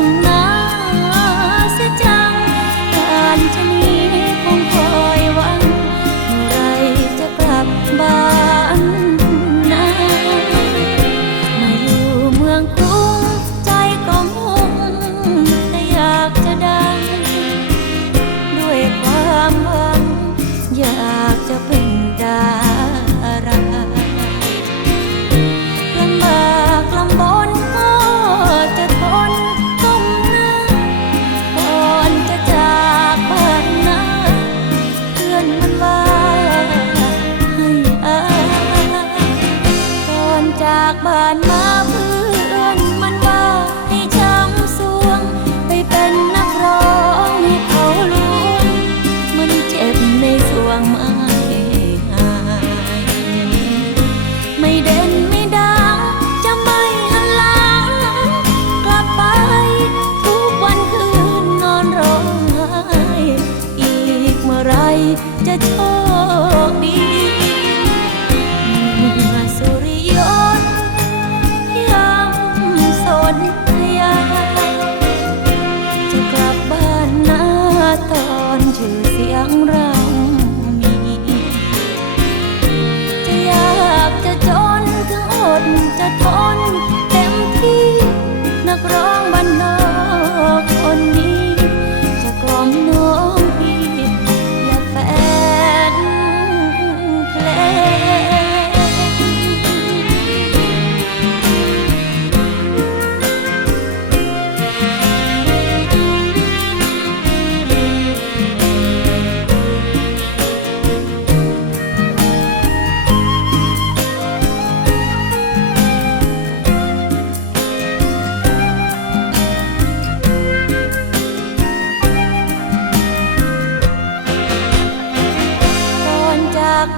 ถึงท้อ จะโชคดีเมื่อสุริยนต์ย้ำสนทยา จะกลับบ้านนาตอนชื่อเสียงเรามี จะอยากจะจนถึงอดจะทน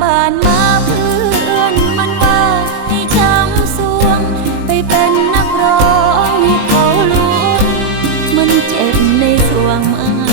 บ้านมาเพื่อนมันว่าให้ช้ำสวง ไปเป็นนักร้องเขาลุ้นมันเจ็บในสวงมา